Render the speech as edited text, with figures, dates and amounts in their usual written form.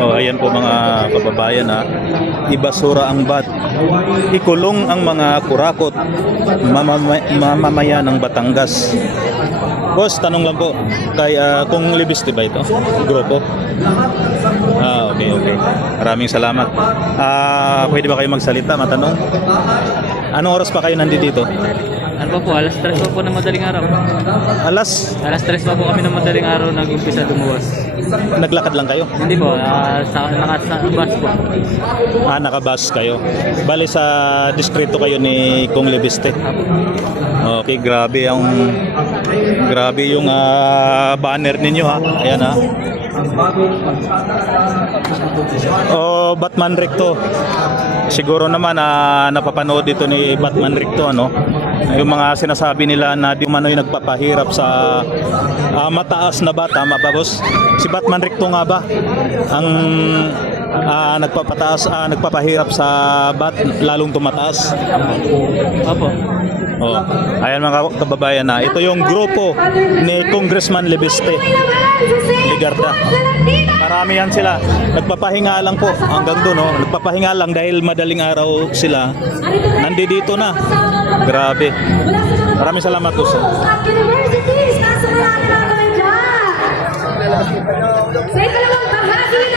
Oh, ayan po mga kababayan ha. Ibasura ang bat. Ikulong ang mga kurakot. Mamamayan ng Batangas. Boss, tanong lang po. Kay kung Libiste ba ito? Grupo? Okay, okay. Maraming salamat. Pwede ba kayo magsalita, matanong? Anong oras pa kayo nandito? Ano po, alas 3 pa po ng madaling araw. Alas? Alas 3 pa po kami ng madaling araw nag-umpisa lumuwas. Naglakad lang kayo? Hindi po, naka-bus po. Nakabus kayo. Bali sa distrito kayo ni Kung Libiste. Okay, grabe yung banner ninyo ha. Ayan ha. Batman Recto. Siguro naman napapanood ito ni Batman Recto ano. Yung mga sinasabi nila na di umano'y nagpapahirap sa mataas na bata, mapabos. Si Batman Recto nga ba ang nagpapahirap sa bat lalong tumataas? Opo. Ayan mga kababayan na ito yung grupo ni Congressman Libiste Ligarda. Marami yan sila. Nagpapahinga lang po hanggang doon nagpapahinga lang dahil madaling araw sila. Nandito na. Grabe. Maraming salamat po sir.